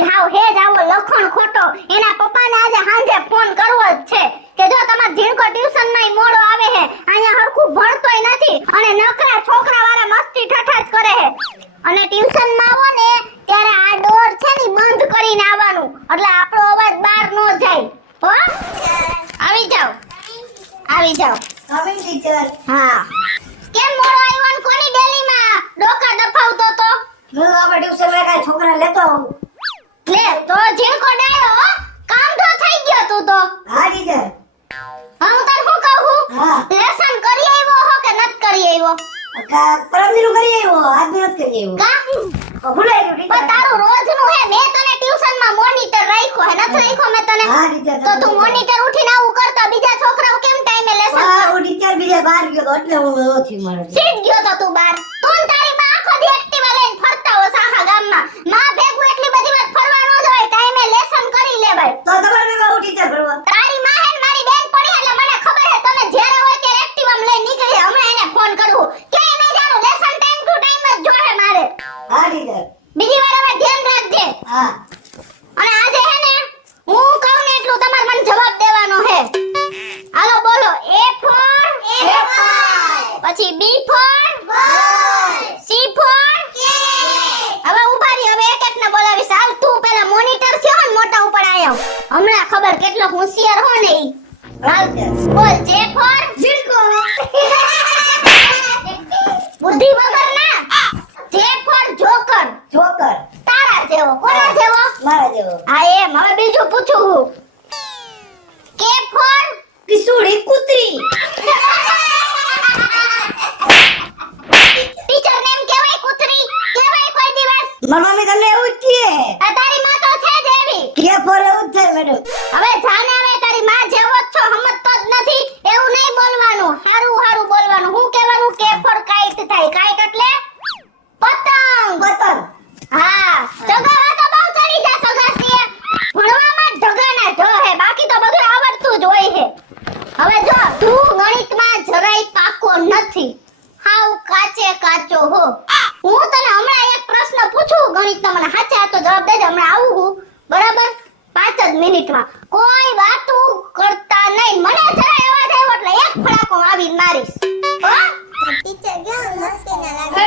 ઈ હાવ હેજ આવો લખણ ખોટો. એના પપ્પાને આજે સાંજે ફોન કરવો જ છે કે જો તમાર જીણકો ટ્યુશનમાંય મોડો આવે હે, અહીંયા હરખું ભણતોય નથી અને નકરા છોકરા વાળા મસ્તી ઠઠા જ કરે હે. અને ટ્યુશનમાં આવો ને ત્યારે આ ડોર છે ને બંધ કરીને આવવાનું, એટલે આપણો અવાજ બહાર ન જાય. હો, આવી જાવ. આવી ટીચર. હા, કેમ મોડો આવ્યો ને કોની ડેલીમાં ડોકા દફાવતો તો? હું આપણે ટ્યુશન માં કાઈ છોકરા લેતો આવું. લે તો જીણકો ડાયો હો, કામ તો થઈ ગયો તું તો. હા ટીચર. હા, હું તને શું કહું? હા. લેસન કરી આવ્યો હો કે નત કરી આવ્યો? પરમ દિનું કરી આવ્યો, આજનું નથી કરી આવ્યો. કા? ભૂલાઈ ગયું ટીચર. પણ તારું રોજનું હે, મેં તને ટ્યુશનમાં મોનિટર રાખ્યો હે, નથી રાખ્યો મેં તને? હા ટીચર. તો તું મોનિટર ઉઠીને આવું કરતા બીજા છોકરાઓ કેમ ટાઈમે લેસન કરે? હા, હું ટીચર બીજે બહાર ગયો તો એટલે હું નથી મળ્યો. સીટ ગયો તો તું બાર. તું ને તારી બા આખો દી એક્ટિવા લઈને ફરતા હો સાખા ગામમાં. માં ભેગું એટલી બધી વાત ફરવા ન જવાય, ટાઈમે લેસન કરી લેવાય. તો તમારે ભેગા હું ટીચર ભરવા. તારી માં હે ને મારી બેન પડી એટલે મને ખબર હે તમે જ્યારે હોય ત્યારે એક્ટિવા લઈને નીકળી. હમણાં એને ફોન કરું કે નહીં જાણું, લેસન ટાઈમ ટુ ટાઈમ જ જોહે મારે. હા ટીચર. બીજી વાર હવે ધ્યાન રાખજે. હા. અને આજે હે ને હું કહું ને એટલું તમારે મને જવાબ દેવાનો હે. હાલો બોલો. A for apple, પછી B for ball, C for cat. હવે ઉભા રહી, હવે એક એકને બોલાવીશ. હાલ તું પેલા મોનિટર થયો ને મોટા ઉપર આયો, હમણાં ખબર કેટલો હોશિયાર હો ને ઈ. હાલ બોલ. J for જીણકો. બુદ્ધિ વગર ના. J for joker, joker. તારા જેવો. કોના જેવો? મારા જેવો. હા એમ. હવે બીજું પૂછું હું. K for કિસુડી કૂતરી. ટીચર ને એમ કહેવાય કૂતરી? કહેવાય કોઈ દિવસ? મારી મમ્મી તમને એવું જ કહે. આ તારી માં તો છે જ એવી. કે ફોર એવું જ થાય મેડમ. હવે જાને હવે તારી માં જેવો જ છો, સમજતો જ નથી. એવું નહીં બોલવાનું, હારું હારું બોલવાનું. હું કહેવાનું? કે ફોર કાઈટ થાય. કાઈટ એટલે પતંગ. પતંગ. હા, જગાવા તો બહુ ચડી જા સગાસીએ. ભણવામાં ઢગાના ઢ હે, બાકી તો બધું આવડતું જ હોય હે. હવે જો તું ગણિતમાં જરાય પાકો નથી, હાવ કાચે કાચો હો. હું તને હમણાં એક પ્રશ્ન પૂછું ગણિતનો, મને સાચે આ તો જવાબ દેજે. હમણાં આવું હું, બરાબર? 5 જ મિનિટમાં. કોઈ વાતું કરતા નહીં. મને જરાય અવાજ આવ્યો એટલે એક ફડાકો આવીને મારીશ. હો? ટીચર કેવું મસ્તી ના લાગે.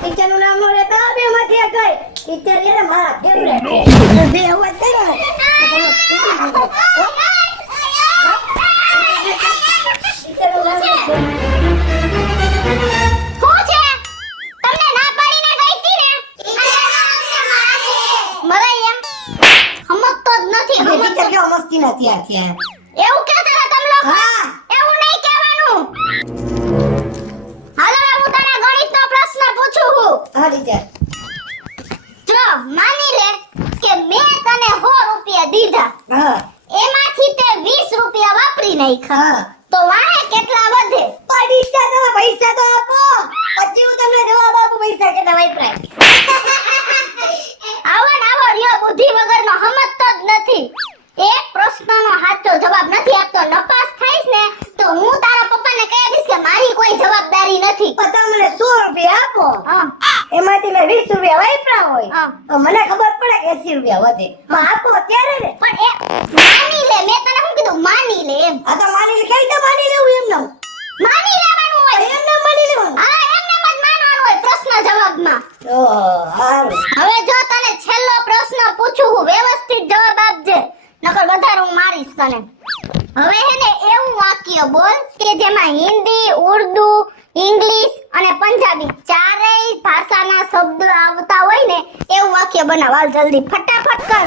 ટીચર નું નામ નો લેતા બે માંથી એક ગઈ. ટીચર એને મારા ફેવરેટ છે. બે અવાજ કર્યો ને. ટીચર નું નામ શું છે? તમને ના પાડીને ગઈ હતી ને? મરાઈ એમ? સમજતો જ નથી. ટીચર કેવો મસ્તી ના ત્યાં ત્યાં. એવું કહેતા હતા તમે લોકો? હા. એવું નહીં કહેવાનું. હાલો હું તને ગણિતનો પ્રશ્ન પૂછું છું. હા ટીચર. જો માની લે કે મેં તને 100 રૂપિયા દીધા, હા. એમાંથી તે 20 રૂપિયા વાપરી નાખ્યા, હા. તો વાહે કેટલા વધે? પણ ટીચર તમે પૈસા તો આપો, પછી હું તમને જવાબ આપું પૈસા કેટલા વાપરાય. આવો ને આવો રહ્યો બુદ્ધિ વગરનો, સમજતો જ નથી. એક પ્રશ્નનો સાચો જવાબ નથી આપતો. નપાસ થાઈશ ને તો હું તારા પપ્પાને કહી દઈશ કે મારી કોઈ જવાબદારી નથી. પણ તમે મને 100 રૂપિયા આપો, હા એમાંથી મેં 20 રૂપિયા વાપરા હોય, હા. તો મને ખબર પડે કે 80 રૂપિયા વધે. પણ આપો ત્યારે ને. પણ એ માની લે, મેં તને શું કીધું? માની લે એમ. આ તો માની લે, કેવી રીતે માની લેવું એમને? માની લેવાનું હોય. એમને માની લેવાનું. હા એમને જ માનવાનું હોય પ્રશ્ન જવાબમાં. ઓહો, હારું. હવે જો તને છેલ્લો પ્રશ્ન પૂછું હું, વ્યવસ્થિત જવાબ આપજે, નકર વધારે હું મારીશ તને. હવે હે ને એવું વાક્ય બોલ કે જેમાં હિન્દી, ઉર્દુ, ઇંગ્લિશ અને પંજાબી ચારેય ભાષાના શબ્દ આવતા હોય ને એવું વાક્ય બનાવ. હાલ જલ્દી ફટાફટ કર.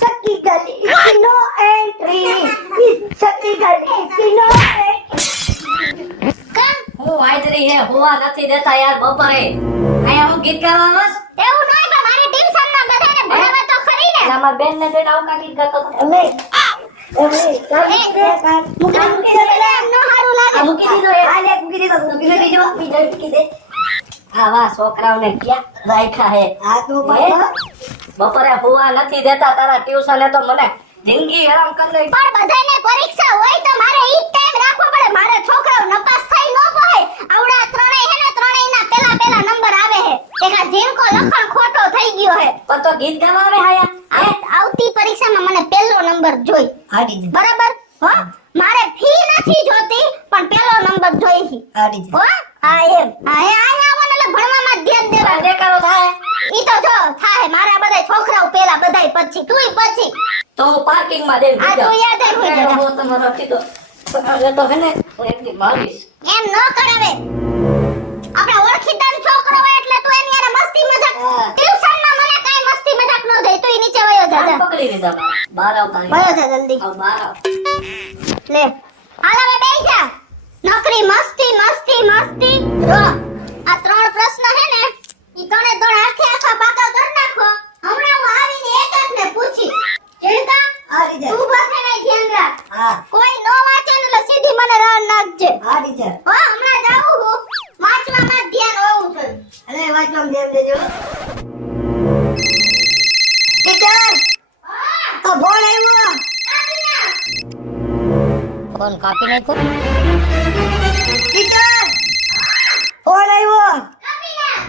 સકી ગલી is no entry. સકી ગલી is no entry. કર. હું વાંદરી હે હોવા નથી દેતા યાર બપોરે. અહીંયા હું ગીત ગાવાનો છું. એવું નહીં પણ મારે ટ્યુશનમાં બધાને ભણાવવા તો ખરી ને. એટલે મારા બેનને જોઈને આવું કાં ગીત ગાતો હતો. એમને એમ નો હારું લાગે. આ મૂકી દીધો એ. બીજો બીજો મૂકી દે. આવા છોકરાઓને ક્યાં રાખ્યા હે. આ તો હે? બપોરે હોવા નથી દેતા તારા ટ્યુશને તો મને જિંદગી હેરાન કરી નાખી. પણ બધાને પરીક્ષા હોય તો મારે ઈ ટાઈમ રાખવો પડે. મારા છોકરાઓ નપાસ થઈ ન પોહાય. આવડા ત્રણેય હે ને ત્રણેયના પેલા નંબર આવે હે. એક આ જીણકો લખણ ખોટો થઈ ગયો હે. પણ તો ગીત ગાવા આવે હાયા આવતી પરીક્ષામાં મને પહેલો નંબર જોઈ. હાડી જા બરાબર હો? મારે ફી નથી જોતી પણ પહેલો નંબર જોઈ છે. હાડી હો? હા એમ. હા એ આયા આવવાનું એટલે ભણવામાં જ ધ્યાન દેવા. દેખાડો થાય ઈ તો જો થાય મારા બધાય છોકરાઓ પેલા બધાય પછી તુંય પછી. તો હું પાર્કિંગ માં દેવ આ તો યાદ આવી ગયું. હું તમારો કીધો હવે તો હે ને હું એકદી મારીશ એમ ન કરાવે. આપણા ઓળખીતાનો છોકરો હોય એટલે તું એની હારે મસ્તી મજાક. હા. ટ્યુશનમાં મને કાંઈ મસ્તી મજાક ન દે. તું નીચે વયો જા જા. પકડી લીધા બાર આવતા વયો જા જલ્દી. બાર આવ લે હાલ હવે બેહી જા. નોકરી મસ્તી મસ્તી મસ્તી. જો આ ત્રણ પ્રશ્ન હે ને ઈ ત્રણે ત્રણ આખે આખા પાકા કર નાખો. હમણાં હું આવીને એક એક ને પૂછીશ. ચિંતા હાડી જા તું બસ એને ધ્યાન રાખ. હા કોઈ નો વાંચે ને એટલે સીધી મને રાહ નાખજે. હાડી જા હો હમણાં જાઉં હું. વાંચવામાં જ ધ્યાન હોવું જોઈએ. અલે વાંચવા દેવ દેજો ટીચર હા આ ફોન આવ્યો કાપી નાખ. ફોન કાપી નાખ્યો ટીચર ફોન આવ્યો કાપી નાખ.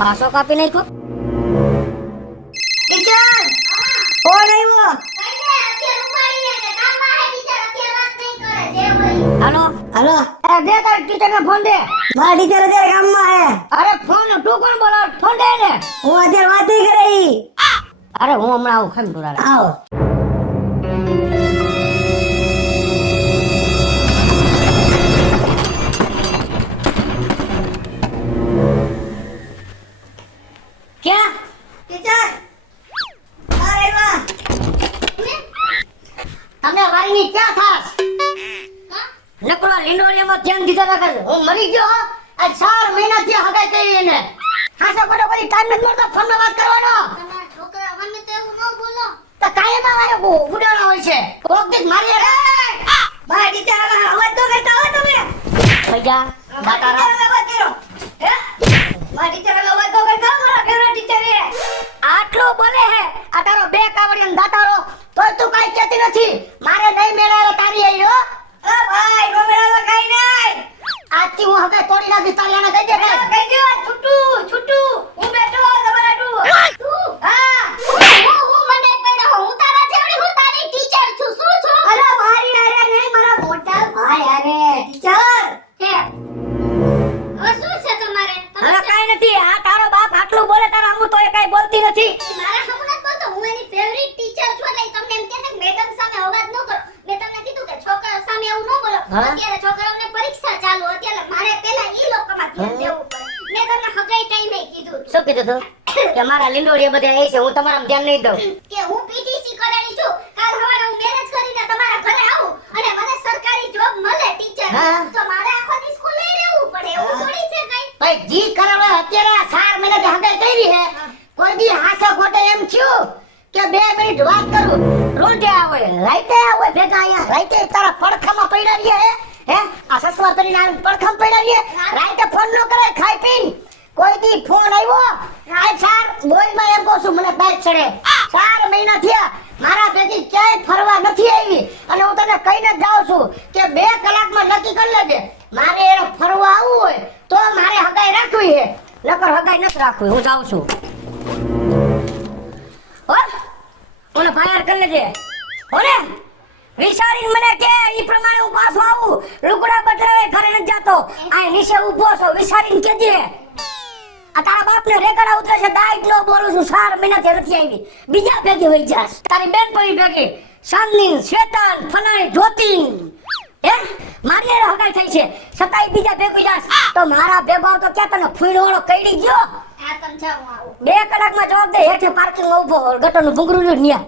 પાછો કાપી નાખ્યો ટીચર ફોન આવ્યો કઈ દે અત્યારે ઉપાડીને કે કામમાં હે ટીચર અત્યારે વાત નહીં કરે જે હોય. હાલો હાલો અરે દે તાર ટીચર ને ફોન દે મારા ટીચર અત્યારે કામમાં હે અરે ફોન તું કોણ બોલો ફોન દે ને હું અત્યારે વાત નહીં કરે ઈ અરે હું હમણાં આવું ખમ તુરા આવો ક્યાં ટીચર અરે વાહ તમને વારીની ક્યાં થાસ નકરો લીંડોળીયામાં ધ્યાન દીધા રાખે હું મરી ગયો હો આ 4 મહિનાથી હગાઈ કરી એને હાસો કોડો બધી ટાઈમ નથી મળતો ફોનમાં વાત કરવાનો તમારા છોકરા મને તો એવું ન બોલો. તો કાયમ આવે ઉડાણા હોય છે કોક દીક મારી મારા ટીચર અવાજ તો કરતા હો તમે ભૈયા દાતારા અવાજ કરો હે મારા ટીચર અવાજ તો કરતા મારા ફેવરેટ ટીચર હે આટલો બોલે હે આ તારો બે કાવડિયા દાતારો તોય તું કાઈ કહેતી નથી મારે નહીં મેળાવે તારી આયો એ ભાઈ નો મેળાવે કાઈ નહીં આજથી હું હવે તોડી નાખી તાલિયાને કહી દે કહી દે છૂટુ હું બેઠો તમારા તું હા હું મને પડ્યો હું તારા જેવડી હું તારી ટીચર છું શું છું. અરે મારી આરે નહીં મારા મોટા ભાઈ આરે ટીચર કે હવે શું છે તમારે હવે કાઈ નથી આ તારો બાપ આટલું બોલે તારા અમુ તોય કાઈ બોલતી નથી મારા હમણાં બોલતો હું એની ફેવરિટ ટીચર છું એટલે તમને એમ કહે છે કે મેડમ સામે અવાજ ન કરો. મેં તમને કીધું કે છોકરાઓ સામે એવું ન બોલો. હા. અત્યારે છોકરાઓને પરીક્ષા ચાલુ અત્યારે મારે પહેલા ઈ લોકોમાં ધ્યાન દેવું પડે. મેં તમને હગાઈ ટાઈમે કીધું શું કીધું તું કે મારા લીંડોળિયા બધા એ છે હું તમારા ધ્યાન નહીં દઉં કે હું પીટીસી કરેલી છું. કાલ સવારે હું મેરેજ કરીને તમારા ઘરે આવું અને મને સરકારી જોબ મળે ટીચર હા. તો મારે આખો દી સ્કૂલે રહેવું પડે એવું થોડી છે કઈ. ભાઈ જી કરાવે અત્યારે આ 4 મહિનાથી હગાઈ કરી હે કોઈ દી હાસો ખોટે એમ થયું કે 2 મિનિટ વાત કરું રોંઢે આવે રાઈતે આવે ભેગા અહીંયા રાઈતે તારા પડખામાં પડ્યા રહીએ હે આ સસવા કરીને આ પડખામાં પડ્યા રહીએ રાઈતે ફોન ન કરે ખાઈ પીન કોઈ દી ફોન આવ્યો આ 4 બોલમાં એમ કહું છું મને બાઈક ચડે 4 મહિના થયા મારા ભેગી ક્યાંય ફરવા નથી આવી અને હું તને કહીને જ જાઉં છું કે 2 કલાકમાં નક્કી કરી લેજે મારે એને ફરવા આવવું હોય તો મારે હગાઈ રાખવી છે નકર હગાઈ નથી રાખવી હું જાઉં છું હો ઓને ફાયર કરી લેજે ઓને વિચારીને મને કે ઈ પ્રમાણે હું પાછો આવું લુગડા બદલાવે ઘરે નથી જાતો આ નીચે ઊભો છો વિચારીને કેજે આ તારા બાપને રેકડા ઉતરે છે ડાયટ લો બોલું છું 4 મહિનાથી નથી આવી બીજા ભેગી વઈ જાસ તારી બેનપણી ભેગી ચાંદની શ્વેતાન ફલાણી જ્યોતિન હે મારી હારે હગાઈ થઈ છે સતાઈ બીજા ભેગી જાસ તો મારા ભેગો તો ક્યાં તને ફૂઈડવાળો કઈડી ગયો આ તમ જાવ હું આવું. 2 કલાકમાં જવાબ દે હેઠે પાર્કિંગમાં ઊભો ગટરનું ભૂંગરું રહ્યું ન્યા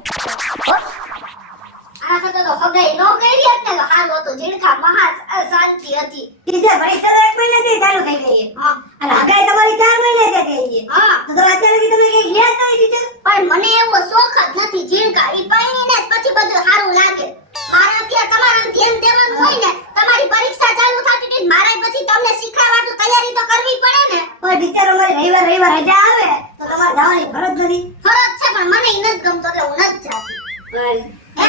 આના સાથે તો હગાઈ ન કરી હોત ને તો હાલ હતું. જીણકા મહા શાંતિ હતી. ટીચર પરીક્ષા 1 મહિનાથી ચાલુ થઈ ગઈ હા અને હગાઈ તમારી 4 મહિનાથી થઈ ગઈ હા તો તમે અત્યારે તમે કે ગયા હતા ટીચર પણ મને એવો શોખ જ નથી જીણકા. ઈ પાણીને જ પછી બધું સારું લાગે. મારે અત્યારે તમારા ધ્યાન દેવાનું હોય ને તમારી પરીક્ષા ચાલુ થતી હતી ને મારે પછી તમને શીખવાડવાનું તૈયારી તો કરવી પડે ને. પણ ટીચર અમારી રવિવાર રજા આવે તો તમારે જવાની ફરજ નથી ફરજ છે પણ મને ઈ નથી ગમતો એટલે હું નથી જાતી.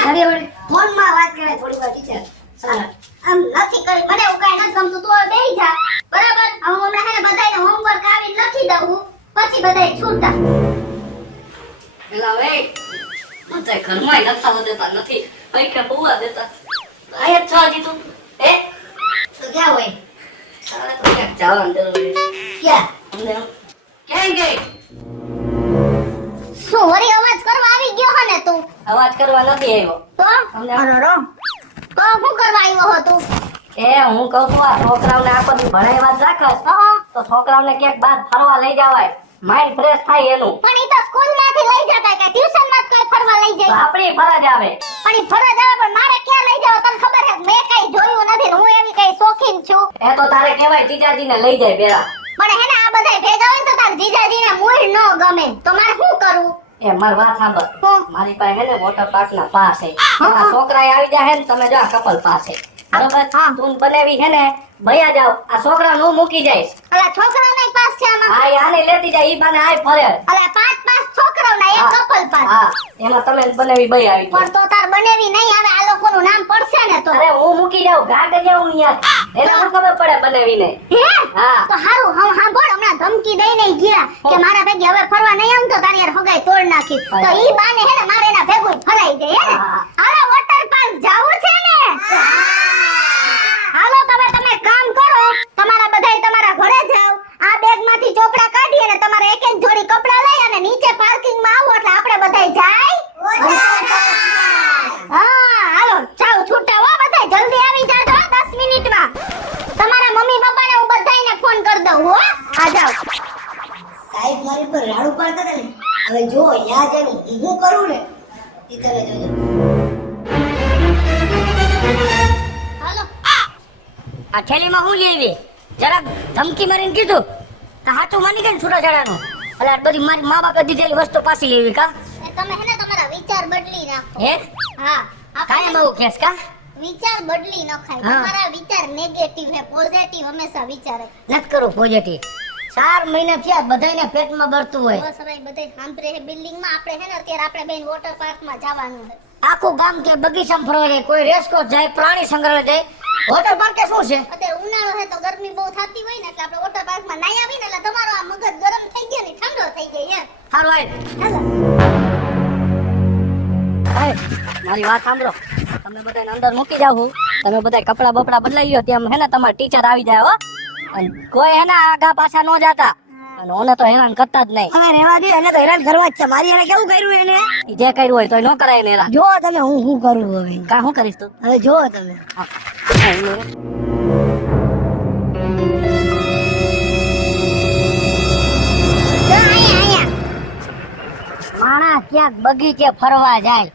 ઘરે વળી ફોનમાં વાત કરે થોડી વાર ટીચર સારા આમ નથી કરી મને એવું કાંઈ નથી ગમતું. તું હવે બેહી જા. બરાબર હવે હું હમણાં હે ને બધાયને હોમવર્ક આવી લખી દઉં પછી બધાય છૂટા. એલા વે મતે ઘરમાં નથા દેતા નથી પૈકા બહુવા દેતા આયા છાજી તું એ તો ક્યાં હોય? સારા તો ક્યાંક જવાનું જરૂર ક્યાં? અમને ક્યાં ગઈ શું વળી અવાજ કરવા આવી ગયો હે ને તું? અવાજ કરવા નથી આવ્યો તો અમને અરરો તો શું કરવા આવ્યો હતો તું? એ હું કહું છું આ છોકરાઓને આખો દી ભણાઈ વાત રાખસ તો છોકરાઓને ક્યાંક બહાર ફરવા લઈ જવાય માઇન્ડ ફ્રેશ થાય એનું પણ ઈ તો સ્કૂલ માંથી લઈ જતા કે ટ્યુશન માં કઈ ફરવા લઈ તો જાય આપણી ફરજ આવે પણ ઈ ફરજ આવે પણ મારે ક્યાં લઈ જાવ તને ખબર છે મેં કઈ જોયું નથી ને હું એવી કઈ શોખીન છું એ તો તારે કહેવાય જીજાજીને લઈ જાય બેરા પણ હે ને આ બધાય ભેગા હોય ને તો તાર જીજાજીને મૂળ ન ગમે તો મારે શું કરવું? એ મારી વાત સાંભળ હું? મારી પાસે હે ને વોટર પાર્ક ના પાસ છે એના છોકરા આવી જાય ને તમે જો આ કપલ પાસ છે બરોબર તું બનાવી હે ને ભૈયા જાવ આ છોકરા નું મૂકી જાય અલા છોકરાઓના પાસ છે આમાં હા આને લેતી જાય ઈ બાને આય ફરે અલા પાંચ છોકરાઓના એક હા. કપલ પાસ હા એમાં તમે બનાવી ભઈ આવી જાય પણ તો તાર બનેવી નહીં આવે આ લોકોનું નામ પડશે ને તો અરે હું મૂકી જાઉં ગાડ જાઉં યાર એને શું ખબર પડે બનાવીને હે હા. તો હારું હું સાંભળ હમણાં ધમકી દઈને ગયા કે મારા ભેગી હવે ફરવા નહીં આવું તો તારી યાર હગાઈ તોડ નાખી તો હા. ઈ બાને હે ને મારે એના ભેગું ફરાઈ દે હે ને હા. હાલો વોટર પાર્ક જાવું છે ને હાલો તમે તમે કામ કરો તમારા બધાય તમારા ઘરે જાવ આ બેગમાંથી ચોપડા કાઢી અને તમારે એક એક જોડી કપડા લઈ અને નીચે પાર્કિંગમાં આવો એટલે આપણે બધાય જાય હા હાલો જાવ છૂટા હો બધાય જલ્દી આવી જાજો 10 મિનિટમાં તમારા મમ્મી પપ્પાને હું બધાયને ફોન કરી દઉં હો આ જાવ સાહેબ મારી પર રાડું પાડતા હતા ને હવે જો યાદ આવ્યું હું કરું ને એ તમે જોજો. હાલો આ થેલીમાં હું લેવી જરાક ધમકી મારીને કીધું તો હાચું માની ગઈ ને છૂટા છાડાનું એટલે આ બધી મારી મા બાપે દીધેલી વસ્તુ પાછી લેવી કા એ તમે હે ને તમારા વિચાર બદલી નાખો હે હા કાયમ આવું કેસ કા વિચાર બદલી નખાય હા. તમારા વિચાર નેગેટિવ હે પોઝિટિવ હંમેશા વિચારે નથી કરું પોઝિટિવ 4 મહિના થયા બધાયને પેટમાં બળતું હોય બસ હવે બધે સાંભળે હે બિલ્ડિંગ માં આપણે હે ને અત્યારે આપણે બેન વોટર પાર્ક માં જવાનું છે આખું ગામ કે બગીચામાં ફરવા જાય કોઈ રેસકોર્સ જાય પ્રાણી સંગ્રહાલય જાય વોટર પાર્ક કે શું છે અત્યારે ઉનાળો છે તો ગરમી બહુ થતી હોય ને એટલે આપણે વોટર પાર્ક માં નાઈ આવીને એટલે તમારો આ મગજ ગરમ થઈ ગયો ને ઠંડો થઈ ગયો એમ સારું આય હાલો મારી વાત સાંભળો તમે બધાને અંદર મૂકી જાવ તમે બધા કપડા બપડા બદલાઈ લ્યો ત્યાં હે ને તમારા ટીચર આવી જાય હો અને કોઈ હે ને આગા પાછા ન જાતા અને ઓને તો હેરાન કરતા જ નહીં હવે રહેવા દે એને તો હેરાન કરવા જ છે મારી એને કેવું કર્યું એને ઈ જે કર્યું હોય તો ન કરાય ને હેરાન જો તમે હું કરું હવે કા શું કરીશ તું હવે જો તમે જો અહીંયા માણસ ક્યાંક બગીચે ફરવા જાય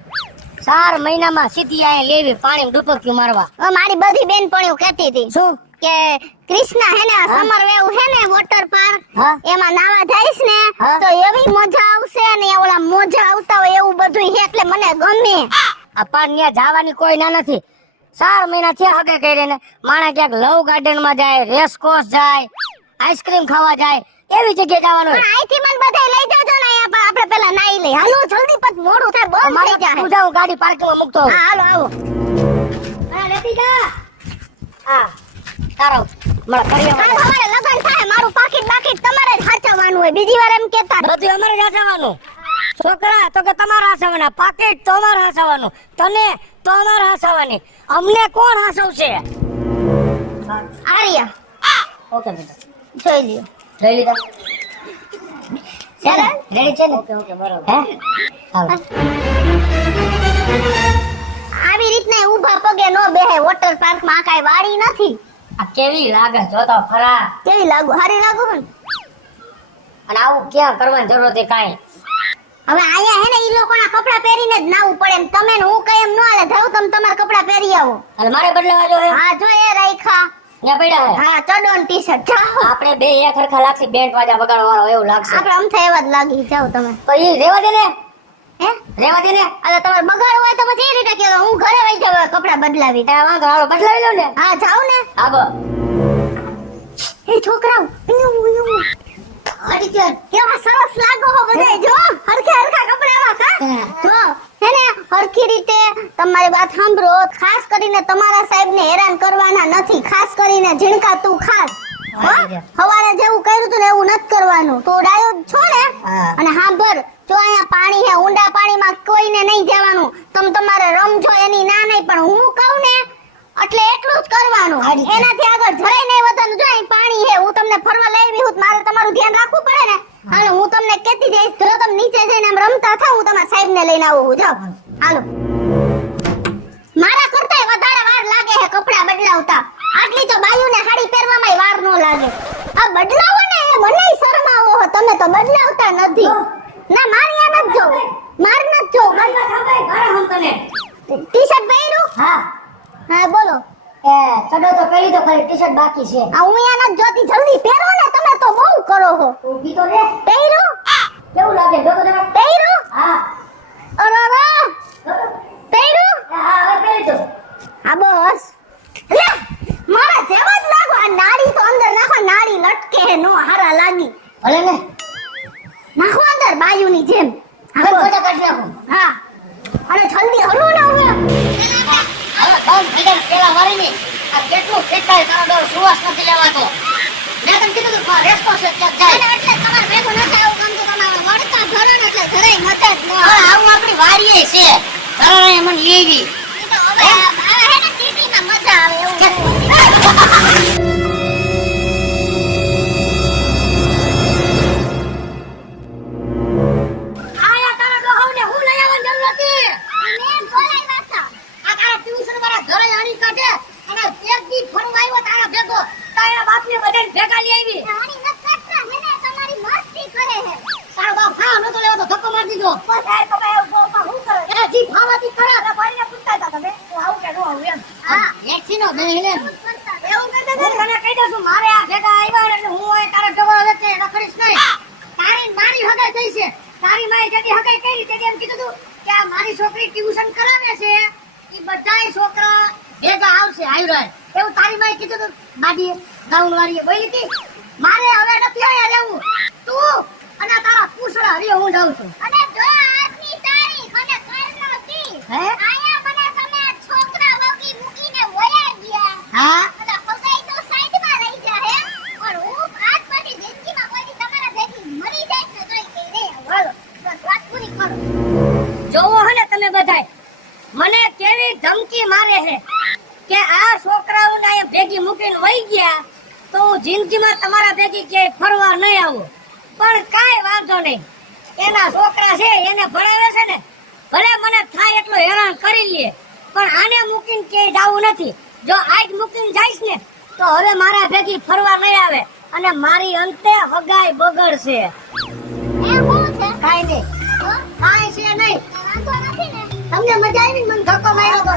4 મહિનામાં સીધી આય લેવી પાણી ડૂબક્યું મારવા મારી બધી બેનપણીઓ કહેતી હતી શું કે કૃષ્ણા હે ને સમર વેવ હે ને વોટર પાર્ક હા એમાં નાવા જઈશ ને હા. તો એવી મજા આવશે ને ઓલા મોજા આવતા હોય એવું બધું છે એટલે મને ગમે આ પાન ત્યાં જવાની કોઈ ના નથી 4 મહિના થયા હગે કરીને માણસ ક્યાંક લવ ગાર્ડન માં જાય રેસકોર્સ જાય આઈસ્ક્રીમ ખાવા જાય એવી જગ્યાએ જવાનું પણ અહીંથી મને બધાય લઈ જાજો ને અહીંયા પણ આપણે પેલા નાઈ લઈ હાલો જલ્દી પછી મોડું થાય બંધ થઈ મારે જાય તું જાઉં ગાડી પાર્કિંગમાં મૂકતો હોઉં. હા હાલો આવો હા લેતી જા હા તારો મારા કાલ કરિયામાં સવારે લગન થાય મારું પાકીટ બાકીટ તમારે જ સાચવવાનું હોય બીજી વાર એમ કહેતા નહીં. બધું અમારે જ હાચવવાનું છોકરા તો કે તમારે હાચવવાના પાકીટ તો અમારે હાચવવાનું તને તો અમારે હાચવવાની અમને કોણ હાચવશે આર્યા ઓકે બેટા જોઈ લ્યો લઈ લીધા ચાલો રેડી છે ને ઓકે ઓકે બરાબર હે હાલ આવી રીતના ઊભા પગે નો બેહે વોટર પાર્ક માં કાઈ વાડી નથી આ કેવી લાગે જો તો ખરા કેવી લાગુ હારી લાગુ ને અને આવું ક્યાં કરવાની જરૂર હતી કાંઈ હવે આયા હે ને ઈ લોકોના કપડા પહેરીને જ નાવું પડે એમ તમે ને હું કઈ એમ ન હાલે જાવ તમે તમારા કપડા પહેરી આવો અને મારે બદલાવા જો હે હા જો એ રાઈખા ત્યાં પડ્યા હે હા ચડો ને ટી-શર્ટ જાઓ આપણે બે એક હરખા લાગશે બેન્ડ વાજા વગાડવા વાળો એવું લાગશે આપણે અમથા એવા જ લાગી જાવ તમે તો ઈ રેવા દે ને હે રેવા દે ને અલે તમારે બગાડ હોય તો પછી એ રીતે કે હું ઘરે વઈ જાવ કપડા બદલાવી એ વાંધો હાલો બદલાવી લો ને હા જાવ ને હા બો એ છોકરાઓ ટીચર કેવા સરસ લાગો હો બધાય જો હરખા હરખા કપડા એવા કા જો હે ને હરખી રીતે તમારી વાત સાંભળો ખાસ કરીને તમારા સાહેબને હેરાન કરવાના નથી ખાસ કરીને ઝીણકા તું ખાસ હો? હવારે જેવું કર્યું તું ને એવું નથી કરવાનું. તું ડાયો જ છો ને? હા. અને સાંભળ, જો અહીંયા પાણી હે, ઊંડા પાણીમાં કોઈને નહીં જવાનું. તમારે રમજો એની ના નહીં, પણ હું કહું ને એટલે એટલું જ કરવાનું. આ રીતે. એનાથી આગળ જરાય નહીં વધવાનું. જો અહીં પાણી હે, હું તમને ફરવા લઈ આવી હું, મારે તમારું ધ્યાન રાખવું પડે ને. અને હું તમને કહેતી જઈશ, જો તમે નીચે જઈને આમ રમતા થાવ, હું તમારા સાહેબને લઈને આવું. જાઓ, હાલો. મારા કરતાંય વધારે વાર લાગે છે કપડાં બદલાવતા. આટલી તો બાયુને સાડી પહેરવામાં વાર ન લાગે. આ બદલાવો ને એ મનેય શરમાવો હો. તમે તો બદલાવતા નથી. ના, મારી આ નથી જોવું. માર નથી જોવું. ટી-શર્ટ પહેર્યું? હા હા, બોલો. એ ચડો તો પહેરી તો ખરી, ટી-શર્ટ બાકી છે. આ હું અહીંયા નથી જોતી. જલ્દી પહેરો ને, તમે તો બહુ કરો છો. ઊભી તો રે. પહેર્યું? કેવું લાગે જોતો જરા. પહેર્યું? હા અરે, પહેર્યું? હા હવે પહેરી તો. આ બસ. લે, મારા જેવા જ લાગો. આ નાડી તો અંદર નાખો, નાડી લટકે હે, નો હારા લાગી. ભલે ને નાખો અંદર બાયુની જેમ. હવે ફોટો કાઢી નાખું. હા, અને જલ્દી હલો ને હવે. હવે ફોન થઈ જાય પેલા મારીને આ કેટલું ફેંકાય તારો ડર સુવાસ નથી લેવાતો. મેં તને કીધું તું પણ રેસ્પોન્સ જ ક્યાંક જાય. અને એટલે તમારે ભેગું નથી આવું ગમતું. તમારે વળતા ઘરો ને એટલે જરાય મજા જ ન હવે આવે. આવું આપણી વાડીએ છે. ઘરે મને લેવી. ઈ તો હવે આ હે ને સિટીમાં મજા આવે એવું છે. આયા તારા ડોહાવને હું લઈ આવવાની જરૂર હતી. મેં બોલાવ્યા હતા. આ તારા ટ્યુશન વાળા ઘરે આણી કાઢે અને એક દી ફરવા આવ્યો તારા ભેગો. તારા બાપને બધાને ભેગા લઈ આવી. રાણી નથી કરતા. મને તમારી મસ્તી કરે હે. તારો બાપ હા નતો લેવો તો ધક્કો મારી દીધો. સાહેબ તમે એવું બોલતા હું કરે? એ જી ફાવાતી કરે. ભાઈને પૂછતા હતા તમે હું આવું કે ન આવું એમ. હા એક છીનો બે લે. એવું કરતા હતા. તને કહી દઉં છું મારે આ ભેગા આવ્યા એટલે હું હોય તારા જવાબ લેતે રખડીશ નહીં. તારી મારી હગાઈ થઈ છે. તારી માએ જેથી હગાઈ કરી તેથી એમ કીધું તું કે આ મારી છોકરી ટ્યુશન કરાવે છે ઈ બધાય છોકરા ભેગા આવશે આવ્યા. એવું તારી માએ કીધું તું બાડીએ ગાઉન વાળીએ બોલી હતી. મારે હવે નથી આયા રહેવું. તું અને તારા પૂછડા હરિયો હું જાઉં છું. અને જો આજની તારીખ અને કાલનો દી. હે? આયા મને તમે છોકરા વગી મૂકીને વયા ગયા. હા અને પગાઈ તો સાઈડમાં રહી જાહે. પણ હું આજ પછી જિંદગીમાં કોઈ દી તમારા ભેગી મરી જાય ને તોય કે રે હાલો. બસ વાત પૂરી કરો. જોવો હે ને તમે બધાય મને કેવી ધમકી મારે છે કે આ છોકરાઓને અહીંયા ભેગી મૂકીને વહી ગયા તો હું જિંદગીમાં તમારા ભેગી ક્યાંય ફરવા નહીં આવું. પણ કાંઈ વાંધો નહીં. એના છોકરા છે એને ભણાવે છે ને ભલે મને થાય એટલો હેરાન કરી લે પણ આને મૂકીને ક્યાંય જવું નથી. જો આજ મૂકીને જઈશ ને તો હવે મારા ભેગી ફરવા નહીં આવે અને મારી અંતે હગાઈ બગડશે. એ હું છે? કાંઈ નહીં તો કાંઈ છે નહીં. વાંધો નથી ને? તમને મજા આવી ને મને ધક્કો માર્યો તો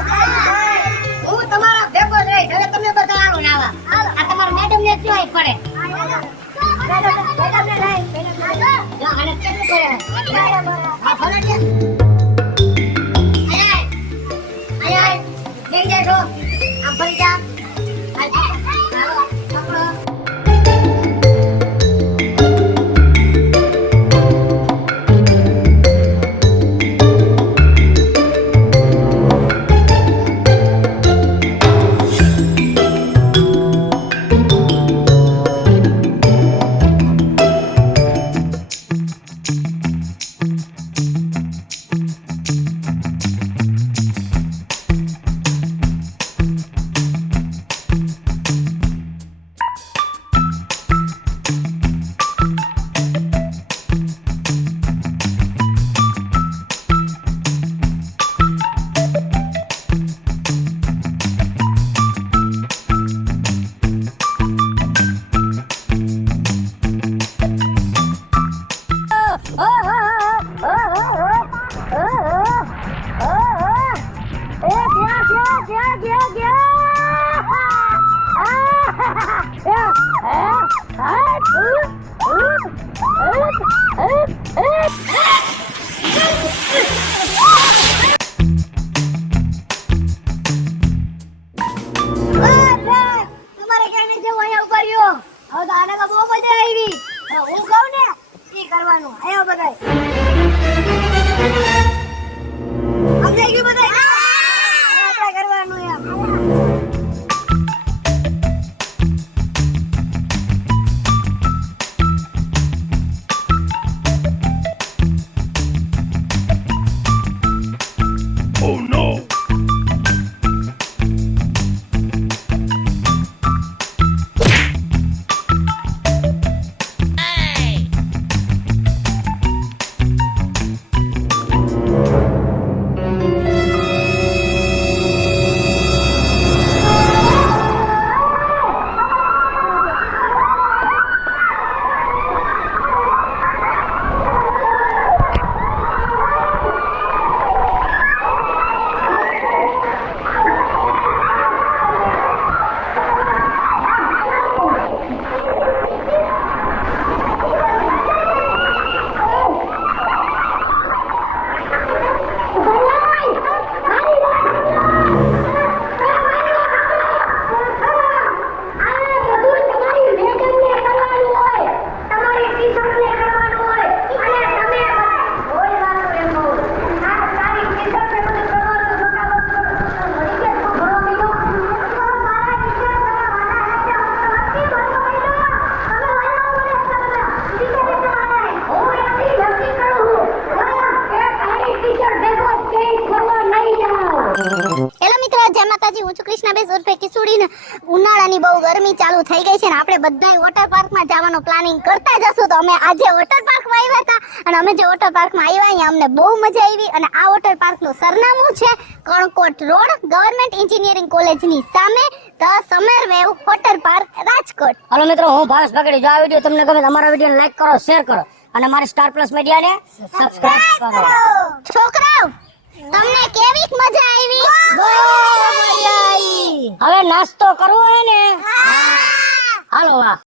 હું તમારા ભેગો જ રહીશ. હવે તમે બધા આવો ને આવા. આ તમારા મેડમ ને ક્યાંય પડે. જો આને કેટલું પડે. હા ભલે છે. આય આય લઈ જાય આ ભરી જા. આવો, પકડો. હું છું કૃષ્ણાબેન ઉર્ફે કિચુડી ને ઉનાળાની બહુ ગરમી ચાલુ થઈ ગઈ છે ને આપણે બધાય વોટર પાર્કમાં જવાનું પ્લાનિંગ કરતા જશું તો અમે આજે વોટર પાર્કમાં આવ્યા હતા અને અમે જે વોટર પાર્કમાં આવ્યા અહીંયા અમને બહુ મજા આવી અને આ વોટર પાર્કનું સરનામું છે કણકોટ રોડ ગવર્મેન્ટ એન્જિનિયરિંગ કોલેજની સામે the summer wave water park Rajkot. હાલો મિત્રો, હું ભાવેશ બગડી. જો આ વિડીયો તમને ગમે તો અમારા વિડીયોને લાઈક કરો, શેર કરો અને મારી સ્ટાર પ્લસ મીડિયાને સબસ્ક્રાઇબ કરો. છોકરાઓ તમને કેવી મજા આવી? બહુ મજા આવી. હવે નાસ્તો કરવો હે ને? હાલો વાહ.